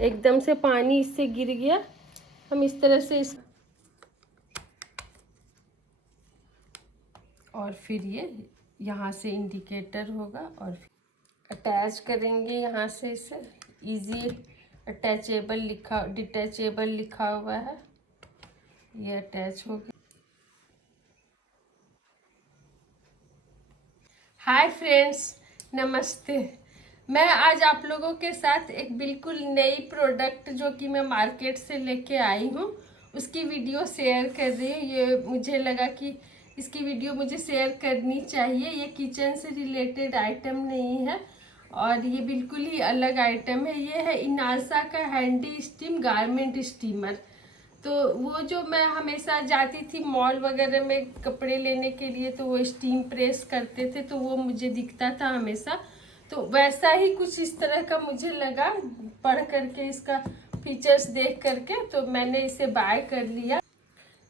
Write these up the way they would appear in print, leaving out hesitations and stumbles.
एकदम से पानी इससे गिर गया। हम इस तरह से और फिर ये यहाँ से इंडिकेटर होगा और फिर अटैच करेंगे यहाँ से इसे। इजी अटैचेबल डिटैचेबल लिखा हुआ है, ये अटैच हो गया। हाय फ्रेंड्स, नमस्ते। मैं आज आप लोगों के साथ एक बिल्कुल नई प्रोडक्ट जो कि मैं मार्केट से लेके आई हूँ उसकी वीडियो शेयर कर रही हूँ। ये मुझे लगा कि इसकी वीडियो मुझे शेयर करनी चाहिए। ये किचन से रिलेटेड आइटम नहीं है और ये बिल्कुल ही अलग आइटम है। ये है इनासा का हैंडी स्टीम गारमेंट स्टीमर। तो वो जो मैं हमेशा जाती थी मॉल वगैरह में कपड़े लेने के लिए, तो वो स्टीम प्रेस करते थे, तो वो मुझे दिखता था हमेशा। तो वैसा ही कुछ इस तरह का मुझे लगा पढ़ करके, इसका फीचर्स देख करके, तो मैंने इसे बाय कर लिया।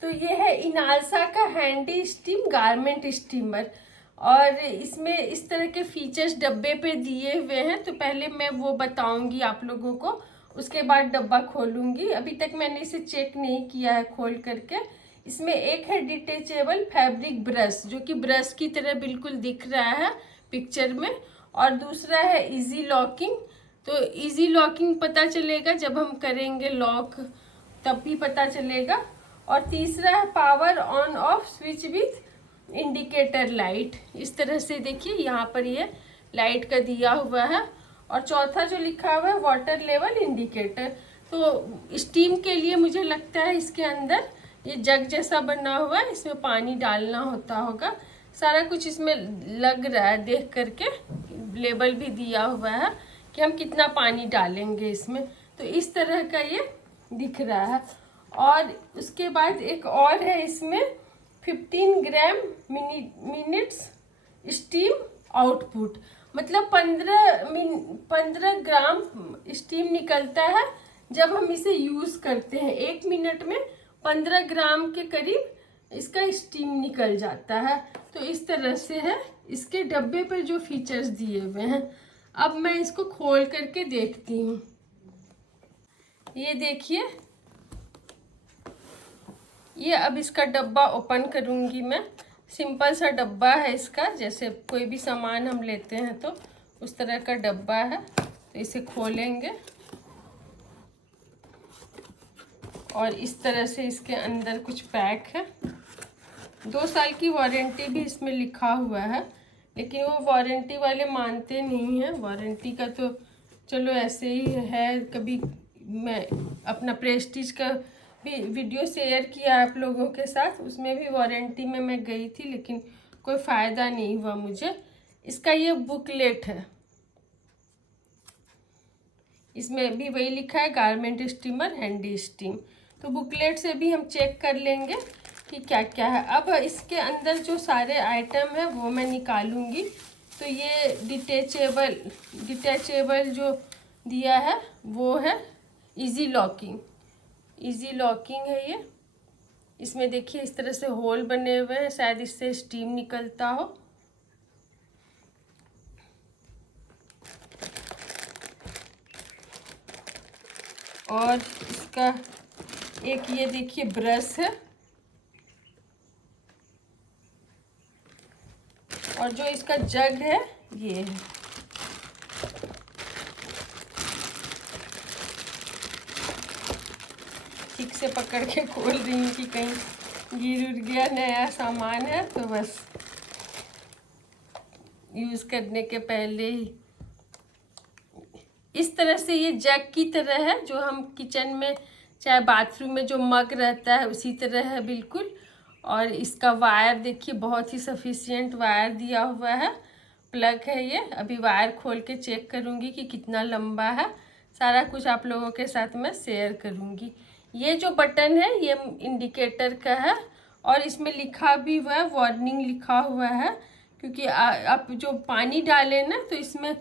तो ये है इनासा का हैंडी स्टीम गारमेंट स्टीमर और इसमें इस तरह के फीचर्स डब्बे पे दिए हुए हैं। तो पहले मैं वो बताऊंगी आप लोगों को, उसके बाद डब्बा खोलूंगी। अभी तक मैंने इसे चेक नहीं किया है खोल करके। इसमें एक है डिटेचेबल फैब्रिक ब्रश, जो कि ब्रश की तरह बिल्कुल दिख रहा है पिक्चर में, और दूसरा है इजी लॉकिंग। तो इजी लॉकिंग पता चलेगा जब हम करेंगे लॉक, तब भी पता चलेगा। और तीसरा है power on off switch with indicator light. इस तरह से देखिए यहाँ पर ये लाइट का दिया हुआ है। और चौथा जो लिखा हुआ है वाटर लेवल इंडिकेटर। तो स्टीम के लिए मुझे लगता है इसके अंदर ये जग जैसा बना हुआ है, इसमें पानी डालना होता होगा। सारा कुछ इसमें लग रहा है, देख करके लेबल भी दिया हुआ है कि हम कितना पानी डालेंगे इसमें। तो इस तरह का ये दिख रहा है। और उसके बाद एक और है इसमें 15 ग्राम मिनट्स स्टीम आउटपुट, मतलब 15 ग्राम स्टीम निकलता है जब हम इसे यूज करते हैं। 1 मिनट में 15 ग्राम के करीब इसका स्टीम निकल जाता है। तो इस तरह से है इसके डब्बे पर जो फीचर्स दिए हुए हैं। अब मैं इसको खोल करके देखती हूँ। ये देखिए, ये अब इसका डब्बा ओपन करूंगी मैं। सिंपल सा डब्बा है इसका, जैसे कोई भी सामान हम लेते हैं तो उस तरह का डब्बा है। तो इसे खोलेंगे और इस तरह से इसके अंदर कुछ पैक है। 2 साल की वारंटी भी इसमें लिखा हुआ है, लेकिन वो वारंटी वाले मानते नहीं हैं। वारंटी का तो चलो ऐसे ही है। कभी मैं अपना प्रेस्टीज का भी वीडियो शेयर किया आप लोगों के साथ, उसमें भी वारंटी में मैं गई थी, लेकिन कोई फ़ायदा नहीं हुआ मुझे। इसका ये बुकलेट है, इसमें भी वही लिखा है गारमेंट स्टीमर हैंडी स्टीम। तो बुकलेट से भी हम चेक कर लेंगे कि क्या क्या है। अब इसके अंदर जो सारे आइटम है वो मैं निकालूंगी। तो ये डिटैचेबल जो दिया है वो है इजी लॉकिंग। इजी लॉकिंग है ये। इसमें देखिए इस तरह से होल बने हुए हैं, शायद इससे स्टीम निकलता हो। और इसका एक ये देखिए ब्रश है, और जो इसका जग है ये है। ठीक से पकड़ के खोल रही हूँ कि कहीं गिर उड़ गया। नया सामान है तो बस यूज़ करने के पहले ही। इस तरह से ये जग की तरह है, जो हम किचन में चाहे बाथरूम में जो मग रहता है उसी तरह है बिल्कुल। और इसका वायर देखिए, बहुत ही सफिशिएंट वायर दिया हुआ है। प्लग है ये। अभी वायर खोल के चेक करूँगी कि कितना लंबा है। सारा कुछ आप लोगों के साथ मैं शेयर करूँगी। ये जो बटन है ये इंडिकेटर का है, और इसमें लिखा भी हुआ है, वार्निंग लिखा हुआ है। क्योंकि आप जो पानी डालें ना, तो इसमें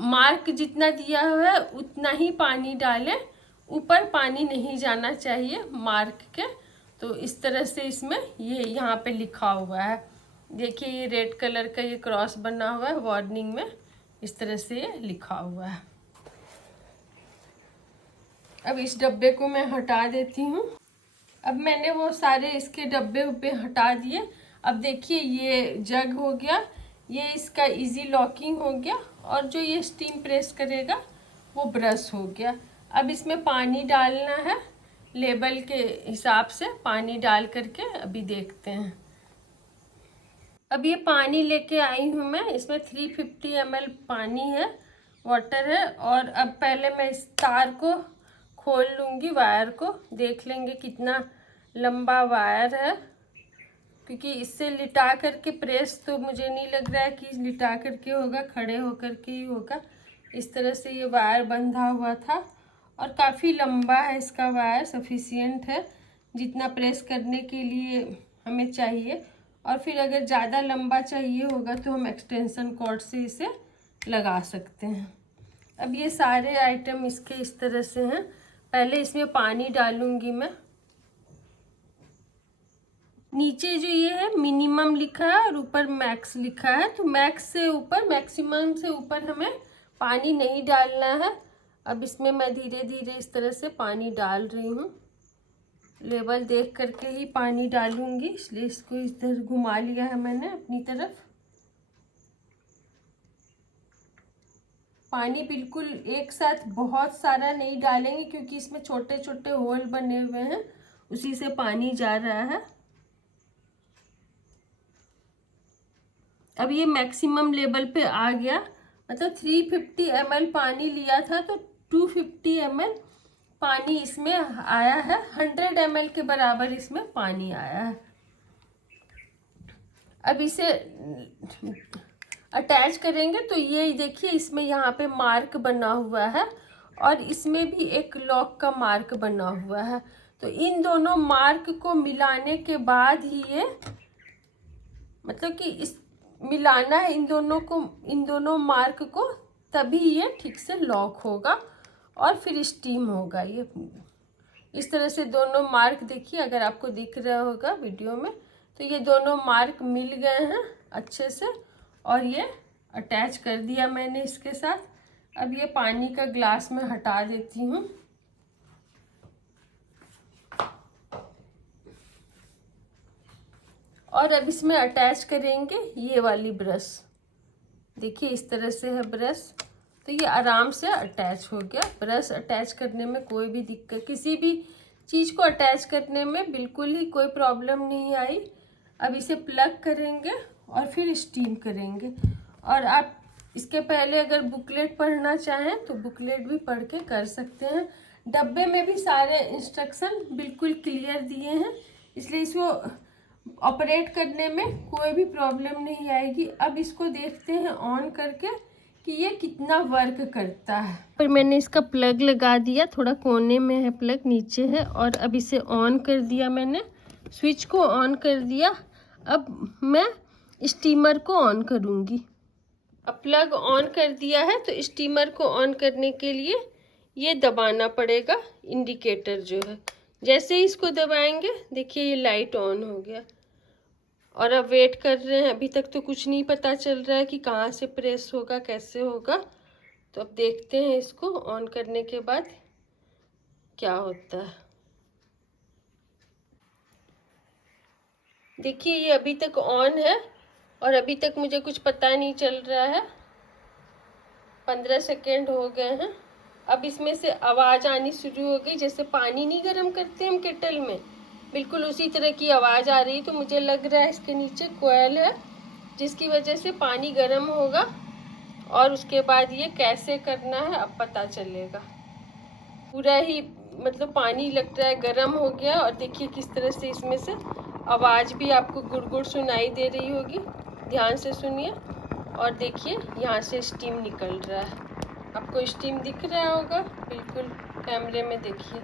मार्क जितना दिया हुआ है उतना ही पानी डालें, ऊपर पानी नहीं जाना चाहिए मार्क के। तो इस तरह से इसमें ये यहाँ पे लिखा हुआ है। देखिए ये रेड कलर का ये क्रॉस बना हुआ है, वार्निंग में इस तरह से ये लिखा हुआ है। अब इस डब्बे को मैं हटा देती हूँ। अब मैंने वो सारे इसके डब्बे उब्बे हटा दिए। अब देखिए ये जग हो गया, ये इसका इजी लॉकिंग हो गया, और जो ये स्टीम प्रेस करेगा वो ब्रश हो गया। अब इसमें पानी डालना है, लेवल के हिसाब से पानी डाल करके अभी देखते हैं। अब ये पानी लेके आई हूँ मैं, इसमें 350 ml पानी है, वाटर है। और अब पहले मैं इस तार को खोल लूँगी, वायर को देख लेंगे कितना लंबा वायर है, क्योंकि इससे लिटा करके प्रेस तो मुझे नहीं लग रहा है कि लिटा करके होगा, खड़े होकर के ही होगा। इस तरह से ये वायर बंधा हुआ था और काफ़ी लंबा है इसका वायर, सफिशिएंट है जितना प्रेस करने के लिए हमें चाहिए। और फिर अगर ज़्यादा लंबा चाहिए होगा तो हम एक्सटेंशन कॉर्ड से इसे लगा सकते हैं। अब ये सारे आइटम इसके इस तरह से हैं। पहले इसमें पानी डालूंगी मैं। नीचे जो ये है मिनिमम लिखा है और ऊपर मैक्स लिखा है, तो मैक्स से ऊपर, मैक्सिमम से ऊपर हमें पानी नहीं डालना है। अब इसमें मैं धीरे धीरे इस तरह से पानी डाल रही हूँ, लेवल देख करके ही पानी डालूंगी, इसलिए इसको इधर घुमा लिया है मैंने अपनी तरफ। पानी बिल्कुल एक साथ बहुत सारा नहीं डालेंगे, क्योंकि इसमें छोटे छोटे होल बने हुए हैं, उसी से पानी जा रहा है। अब ये मैक्सिमम लेवल पे आ गया, मतलब 350 ml पानी लिया था तो 250 ml पानी इसमें आया है। 100 ml के बराबर इसमें पानी आया है। अब इसे अटैच करेंगे तो ये देखिए, इसमें यहाँ पे मार्क बना हुआ है और इसमें भी एक लॉक का मार्क बना हुआ है। तो इन दोनों मार्क को मिलाने के बाद ही ये, मतलब कि इस मिलाना है इन दोनों को, इन दोनों मार्क को, तभी ये ठीक से लॉक होगा और फिर स्टीम होगा। ये इस तरह से दोनों मार्क देखिए, अगर आपको दिख रहा होगा वीडियो में, तो ये दोनों मार्क मिल गए हैं अच्छे से और ये अटैच कर दिया मैंने इसके साथ। अब ये पानी का ग्लास में हटा देती हूँ। और अब इसमें अटैच करेंगे ये वाली ब्रश। देखिए इस तरह से है ब्रश, तो ये आराम से अटैच हो गया। ब्रश अटैच करने में कोई भी दिक्कत, किसी भी चीज़ को अटैच करने में बिल्कुल ही कोई प्रॉब्लम नहीं आई। अब इसे प्लग करेंगे और फिर स्टीम करेंगे। और आप इसके पहले अगर बुकलेट पढ़ना चाहें तो बुकलेट भी पढ़ के कर सकते हैं। डब्बे में भी सारे इंस्ट्रक्शन बिल्कुल क्लियर दिए हैं, इसलिए इसको ऑपरेट करने में कोई भी प्रॉब्लम नहीं आएगी। अब इसको देखते हैं ऑन करके कि ये कितना वर्क करता है। पर मैंने इसका प्लग लगा दिया, थोड़ा कोने में है प्लग, नीचे है। और अब इसे ऑन कर दिया मैंने, स्विच को ऑन कर दिया। अब मैं स्टीमर को ऑन करूँगी। अब प्लग ऑन कर दिया है तो स्टीमर को ऑन करने के लिए ये दबाना पड़ेगा, इंडिकेटर जो है। जैसे ही इसको दबाएंगे देखिए ये लाइट ऑन हो गया। और अब वेट कर रहे हैं, अभी तक तो कुछ नहीं पता चल रहा है कि कहाँ से प्रेस होगा, कैसे होगा। तो अब देखते हैं इसको ऑन करने के बाद क्या होता है। देखिए ये अभी तक ऑन है और अभी तक मुझे कुछ पता नहीं चल रहा है। 15 सेकेंड हो गए हैं। अब इसमें से आवाज़ आनी शुरू हो गई, जैसे पानी नहीं गर्म करते हम केटल में, बिल्कुल उसी तरह की आवाज़ आ रही। तो मुझे लग रहा है इसके नीचे कोयल है, जिसकी वजह से पानी गर्म होगा। और उसके बाद ये कैसे करना है अब पता चलेगा। पूरा ही मतलब पानी लग रहा है गर्म हो गया। और देखिए किस तरह से इसमें से आवाज़ भी आपको गुड़गुड़ सुनाई दे रही होगी, ध्यान से सुनिए। और देखिए यहाँ से स्टीम निकल रहा है, आपको स्टीम दिख रहा होगा बिल्कुल कैमरे में। देखिए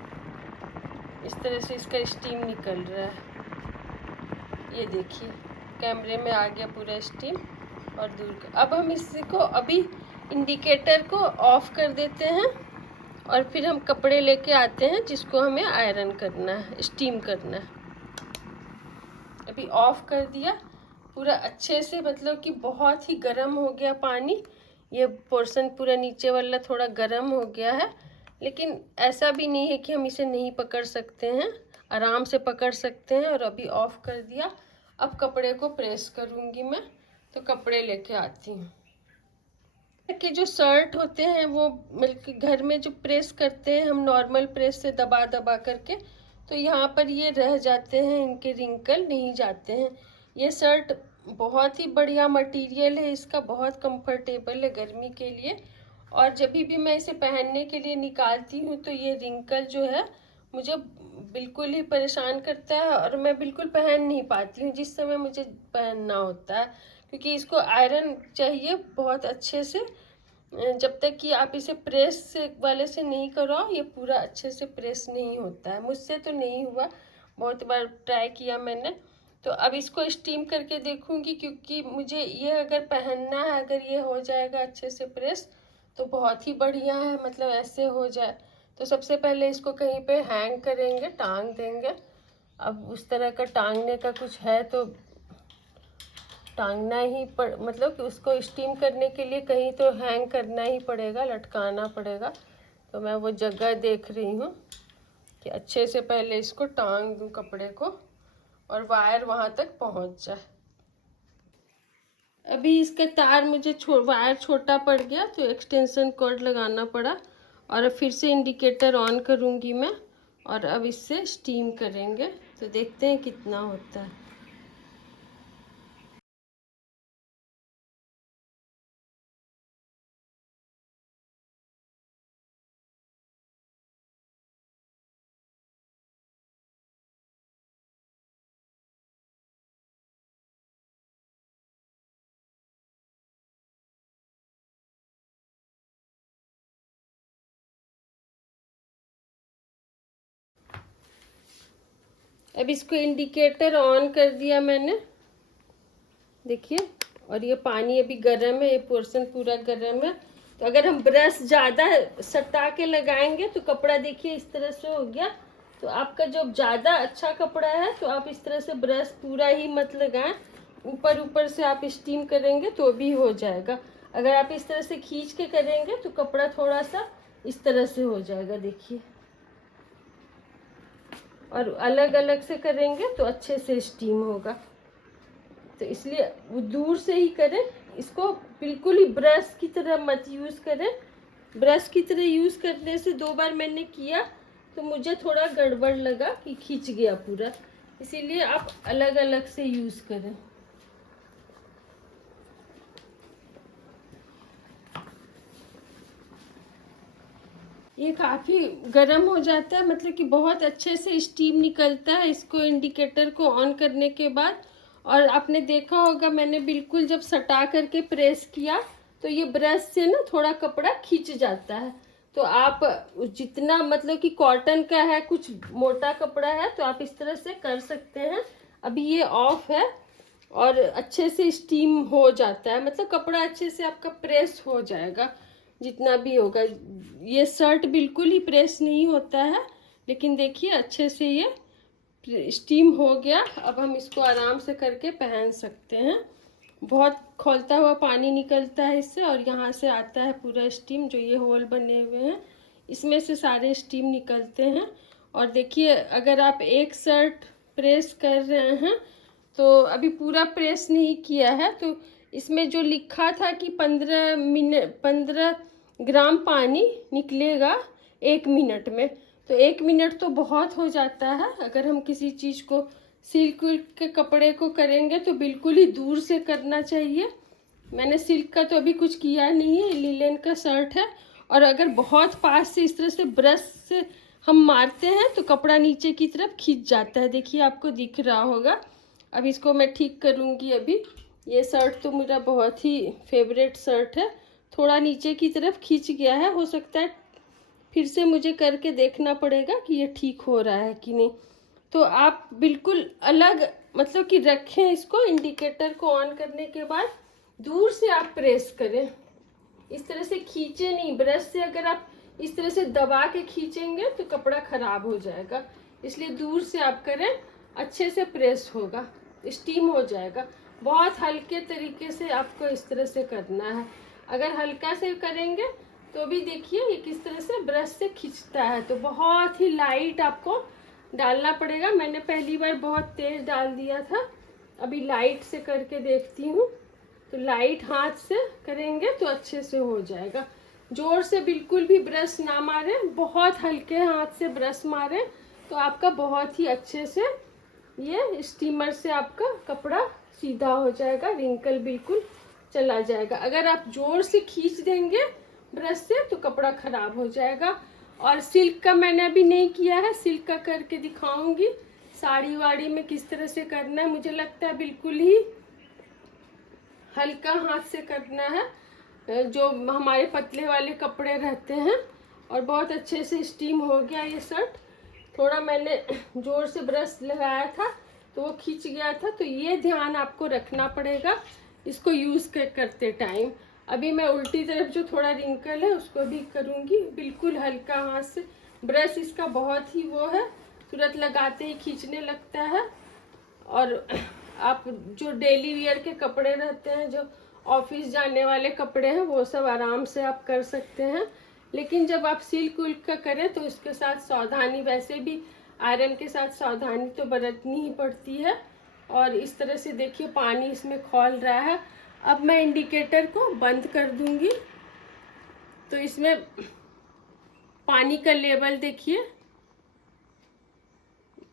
इस तरह से इसका स्टीम निकल रहा है। ये देखिए कैमरे में आ गया पूरा स्टीम और दूर का। अब हम इसको अभी इंडिकेटर को ऑफ कर देते हैं और फिर हम कपड़े लेके आते हैं जिसको हमें आयरन करना है, स्टीम करना है। अभी ऑफ कर दिया पूरा अच्छे से, मतलब कि बहुत ही गर्म हो गया पानी। ये पोर्शन पूरा नीचे वाला थोड़ा गर्म हो गया है, लेकिन ऐसा भी नहीं है कि हम इसे नहीं पकड़ सकते हैं, आराम से पकड़ सकते हैं। और अभी ऑफ कर दिया। अब कपड़े को प्रेस करूँगी मैं, तो कपड़े लेके आती हूँ। कि जो शर्ट होते हैं वो मिलके घर में जो प्रेस करते हैं हम नॉर्मल प्रेस से दबा दबा करके, तो यहाँ पर ये रह जाते हैं, इनके रिंकल नहीं जाते हैं। ये शर्ट बहुत ही बढ़िया मटेरियल है इसका, बहुत कंफर्टेबल है गर्मी के लिए। और जब भी मैं इसे पहनने के लिए निकालती हूँ तो ये रिंकल जो है मुझे बिल्कुल ही परेशान करता है और मैं बिल्कुल पहन नहीं पाती हूँ जिस समय मुझे पहनना होता है, क्योंकि इसको आयरन चाहिए बहुत अच्छे से। जब तक कि आप इसे प्रेस से वाले से नहीं कराओ ये पूरा अच्छे से प्रेस नहीं होता है। मुझसे तो नहीं हुआ, बहुत बार ट्राई किया मैंने। तो अब इसको स्टीम करके देखूंगी, क्योंकि मुझे ये अगर पहनना है, अगर ये हो जाएगा अच्छे से प्रेस तो बहुत ही बढ़िया है, मतलब ऐसे हो जाए। तो सबसे पहले इसको कहीं पे हैंग करेंगे, टांग देंगे। अब उस तरह का टांगने का कुछ है तो टांगना ही मतलब कि उसको स्टीम करने के लिए कहीं तो हैंग करना ही पड़ेगा, लटकाना पड़ेगा। तो मैं वो जगह देख रही हूँ कि अच्छे से पहले इसको टांग दूँ कपड़े को और वायर वहाँ तक पहुँच जाए। अभी इसका तार मुझे वायर छोटा पड़ गया तो एक्सटेंशन कॉर्ड लगाना पड़ा, और फिर से इंडिकेटर ऑन करूँगी मैं और अब इससे स्टीम करेंगे। तो देखते हैं कितना होता है। अब इसको इंडिकेटर ऑन कर दिया मैंने, देखिए। और ये पानी अभी गर्म है, ये पोर्शन पूरा गर्म है। तो अगर हम ब्रश ज़्यादा सटा के लगाएंगे तो कपड़ा देखिए इस तरह से हो गया। तो आपका जो ज़्यादा अच्छा कपड़ा है तो आप इस तरह से ब्रश पूरा ही मत लगाएं, ऊपर ऊपर से आप स्टीम करेंगे तो भी हो जाएगा। अगर आप इस तरह से खींच के करेंगे तो कपड़ा थोड़ा सा इस तरह से हो जाएगा, देखिए। और अलग अलग से करेंगे तो अच्छे से स्टीम होगा। तो इसलिए वो दूर से ही करें, इसको बिल्कुल ही ब्रश की तरह मत यूज़ करें। ब्रश की तरह यूज़ करने से 2 बार मैंने किया तो मुझे थोड़ा गड़बड़ लगा कि खींच गया पूरा, इसीलिए आप अलग अलग से यूज़ करें। ये काफ़ी गर्म हो जाता है, मतलब कि बहुत अच्छे से स्टीम निकलता है इसको इंडिकेटर को ऑन करने के बाद। और आपने देखा होगा मैंने बिल्कुल जब सटा करके प्रेस किया तो ये ब्रश से ना थोड़ा कपड़ा खींच जाता है। तो आप जितना मतलब कि कॉटन का है, कुछ मोटा कपड़ा है तो आप इस तरह से कर सकते हैं। अभी ये ऑफ है और अच्छे से स्टीम हो जाता है, मतलब कपड़ा अच्छे से आपका प्रेस हो जाएगा जितना भी होगा। ये शर्ट बिल्कुल ही प्रेस नहीं होता है, लेकिन देखिए अच्छे से ये स्टीम हो गया। अब हम इसको आराम से करके पहन सकते हैं। बहुत खौलता हुआ पानी निकलता है इससे और यहाँ से आता है पूरा स्टीम, जो ये होल बने हुए हैं इसमें से सारे स्टीम निकलते हैं। और देखिए अगर आप एक शर्ट प्रेस कर रहे हैं तो अभी पूरा प्रेस नहीं किया है, तो इसमें जो लिखा था कि 15 ग्राम पानी निकलेगा 1 मिनट में, तो 1 मिनट तो बहुत हो जाता है। अगर हम किसी चीज़ को सिल्क के कपड़े को करेंगे तो बिल्कुल ही दूर से करना चाहिए। मैंने सिल्क का तो अभी कुछ किया नहीं है, लिलेन का शर्ट है। और अगर बहुत पास से इस तरह से ब्रश से हम मारते हैं तो कपड़ा नीचे की तरफ खींच जाता है, देखिए आपको दिख रहा होगा। अब इसको मैं ठीक करूँगी। अभी ये शर्ट तो मेरा बहुत ही फेवरेट शर्ट है, थोड़ा नीचे की तरफ खींच गया है, हो सकता है फिर से मुझे करके देखना पड़ेगा कि ये ठीक हो रहा है कि नहीं। तो आप बिल्कुल अलग मतलब कि रखें इसको, इंडिकेटर को ऑन करने के बाद दूर से आप प्रेस करें, इस तरह से खींचे नहीं। ब्रश से अगर आप इस तरह से दबा के खींचेंगे तो कपड़ा खराब हो जाएगा, इसलिए दूर से आप करें, अच्छे से प्रेस होगा, स्टीम हो जाएगा। बहुत हल्के तरीके से आपको इस तरह से करना है। अगर हल्का से करेंगे तो भी देखिए ये किस तरह से ब्रश से खींचता है। तो बहुत ही लाइट आपको डालना पड़ेगा। मैंने पहली बार बहुत तेज डाल दिया था, अभी लाइट से करके देखती हूँ। तो लाइट हाथ से करेंगे तो अच्छे से हो जाएगा। जोर से बिल्कुल भी ब्रश ना मारे, बहुत हल्के हाथ से ब्रश मारे तो आपका बहुत ही अच्छे से ये स्टीमर से आपका कपड़ा सीधा हो जाएगा, रिंकल बिल्कुल चला जाएगा। अगर आप जोर से खींच देंगे ब्रश से तो कपड़ा खराब हो जाएगा। और सिल्क का मैंने अभी नहीं किया है, सिल्क का करके दिखाऊंगी। साड़ी वाड़ी में किस तरह से करना है, मुझे लगता है बिल्कुल ही हल्का हाथ से करना है, जो हमारे पतले वाले कपड़े रहते हैं। और बहुत अच्छे से स्टीम हो गया ये शर्ट। थोड़ा मैंने जोर से ब्रश लगाया था तो वो खींच गया था, तो ये ध्यान आपको रखना पड़ेगा इसको यूज़ करते टाइम। अभी मैं उल्टी तरफ जो थोड़ा रिंकल है उसको भी करूँगी, बिल्कुल हल्का हाथ से। ब्रश इसका बहुत ही वो है, तुरंत लगाते ही खींचने लगता है। और आप जो डेली वियर के कपड़े रहते हैं, जो ऑफिस जाने वाले कपड़े हैं, वो सब आराम से आप कर सकते हैं। लेकिन जब आप सिल्क उल्क का करें तो इसके साथ सावधानी, वैसे भी आयरन के साथ सावधानी तो बरतनी ही पड़ती है। और इस तरह से देखिए पानी इसमें खौल रहा है। अब मैं इंडिकेटर को बंद कर दूंगी तो इसमें पानी का लेवल देखिए,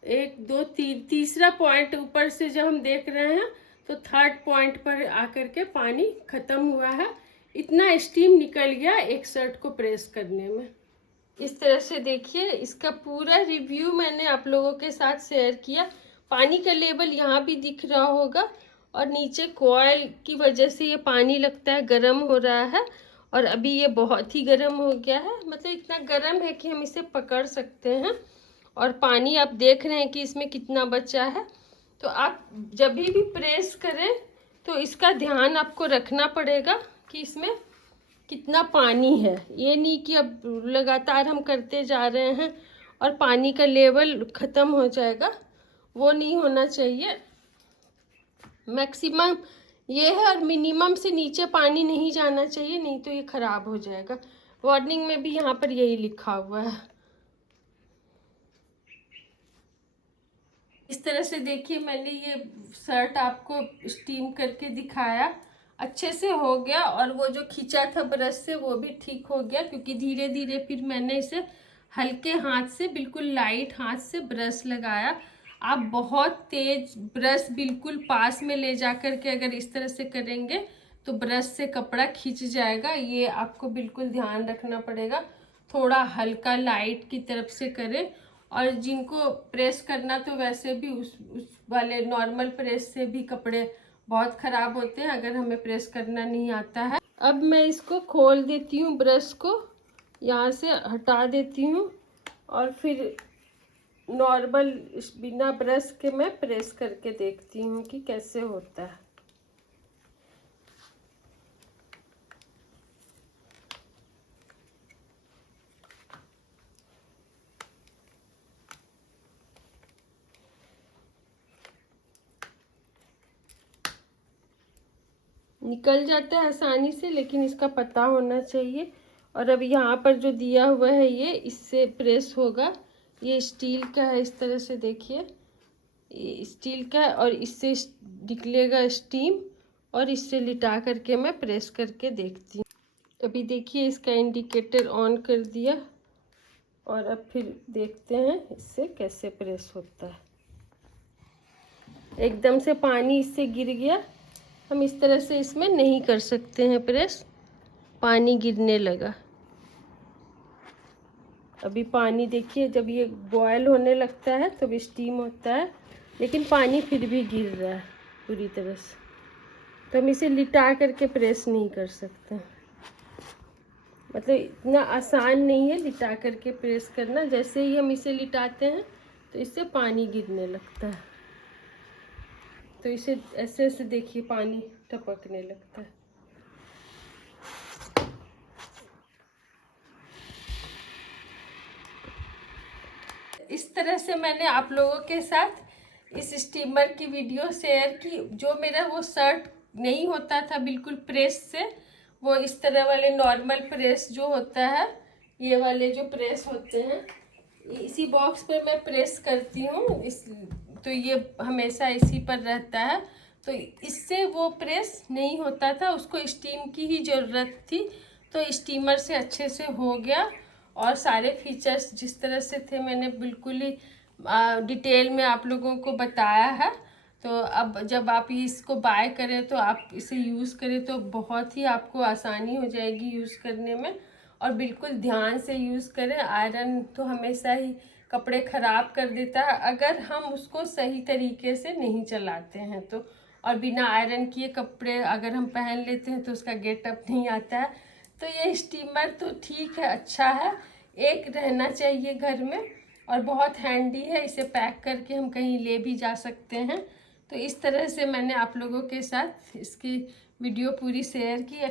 1 2 3 तीसरा पॉइंट ऊपर से जब हम देख रहे हैं तो थर्ड पॉइंट पर आकर के पानी खत्म हुआ है। इतना स्टीम निकल गया एक शर्ट को प्रेस करने में। इस तरह से देखिए इसका पूरा रिव्यू मैंने आप लोगों के साथ शेयर किया। पानी का लेवल यहाँ भी दिख रहा होगा और नीचे कॉइल की वजह से ये पानी लगता है गर्म हो रहा है। और अभी ये बहुत ही गर्म हो गया है, मतलब इतना गर्म है कि हम इसे पकड़ सकते हैं। और पानी आप देख रहे हैं कि इसमें कितना बचा है। तो आप जब भी प्रेस करें तो इसका ध्यान आपको रखना पड़ेगा कि इसमें कितना पानी है। ये नहीं कि अब लगातार हम करते जा रहे हैं और पानी का लेवल ख़त्म हो जाएगा, वो नहीं होना चाहिए। मैक्सिमम ये है और मिनिमम से नीचे पानी नहीं जाना चाहिए, नहीं तो ये ख़राब हो जाएगा। वार्निंग में भी यहाँ पर यही लिखा हुआ है। इस तरह से देखिए मैंने ये शर्ट आपको स्टीम करके दिखाया, अच्छे से हो गया। और वो जो खींचा था ब्रश से वो भी ठीक हो गया, क्योंकि धीरे धीरे फिर मैंने इसे हल्के हाथ से, बिल्कुल लाइट हाथ से ब्रश लगाया। आप बहुत तेज ब्रश बिल्कुल पास में ले जा कर के अगर इस तरह से करेंगे तो ब्रश से कपड़ा खींच जाएगा। ये आपको बिल्कुल ध्यान रखना पड़ेगा। थोड़ा हल्का लाइट की तरफ से करें। और जिनको प्रेस करना तो वैसे भी उस वाले नॉर्मल प्रेस से भी कपड़े बहुत ख़राब होते हैं अगर हमें प्रेस करना नहीं आता है। अब मैं इसको खोल देती हूँ, ब्रश को यहाँ से हटा देती हूँ और फिर नॉर्मल बिना ब्रश के मैं प्रेस करके देखती हूँ कि कैसे होता है। निकल जाता है आसानी से, लेकिन इसका पता होना चाहिए। और अब यहाँ पर जो दिया हुआ है ये इससे प्रेस होगा। ये स्टील का है, इस तरह से देखिए ये स्टील का है और इससे निकलेगा स्टीम। और इससे लिटा करके मैं प्रेस करके देखती हूँ। अभी देखिए इसका इंडिकेटर ऑन कर दिया और अब फिर देखते हैं इससे कैसे प्रेस होता है। एकदम से पानी इससे गिर गया, हम इस तरह से इसमें नहीं कर सकते हैं प्रेस, पानी गिरने लगा। अभी पानी देखिए जब ये बॉयल होने लगता है तब स्टीम होता है, लेकिन पानी फिर भी गिर रहा है पूरी तरह से। तो हम इसे लिटा करके प्रेस नहीं कर सकते, मतलब इतना आसान नहीं है लिटा करके प्रेस करना। जैसे ही हम इसे लिटाते हैं तो इससे पानी गिरने लगता है। तो इसे ऐसे ऐसे देखिए पानी टपकने लगता है। इस तरह से मैंने आप लोगों के साथ इस स्टीमर की वीडियो शेयर की। जो मेरा वो शर्ट नहीं होता था बिल्कुल प्रेस से, वो इस तरह वाले नॉर्मल प्रेस जो होता है, ये वाले जो प्रेस होते हैं, इसी बॉक्स पे मैं प्रेस करती हूँ इस, तो ये हमेशा इसी पर रहता है। तो इससे वो प्रेस नहीं होता था, उसको स्टीम की ही ज़रूरत थी, तो स्टीमर से अच्छे से हो गया। और सारे फीचर्स जिस तरह से थे मैंने बिल्कुल ही डिटेल में आप लोगों को बताया है। तो अब जब आप इसको बाय करें तो आप इसे यूज़ करें तो बहुत ही आपको आसानी हो जाएगी यूज़ करने में। और बिल्कुल ध्यान से यूज़ करें। आयरन तो हमेशा ही कपड़े ख़राब कर देता है अगर हम उसको सही तरीके से नहीं चलाते हैं तो। और बिना आयरन किए कपड़े अगर हम पहन लेते हैं तो उसका गेटअप नहीं आता है। तो ये स्टीमर तो ठीक है, अच्छा है, एक रहना चाहिए घर में, और बहुत हैंडी है। इसे पैक करके हम कहीं ले भी जा सकते हैं। तो इस तरह से मैंने आप लोगों के साथ इसकी वीडियो पूरी शेयर की।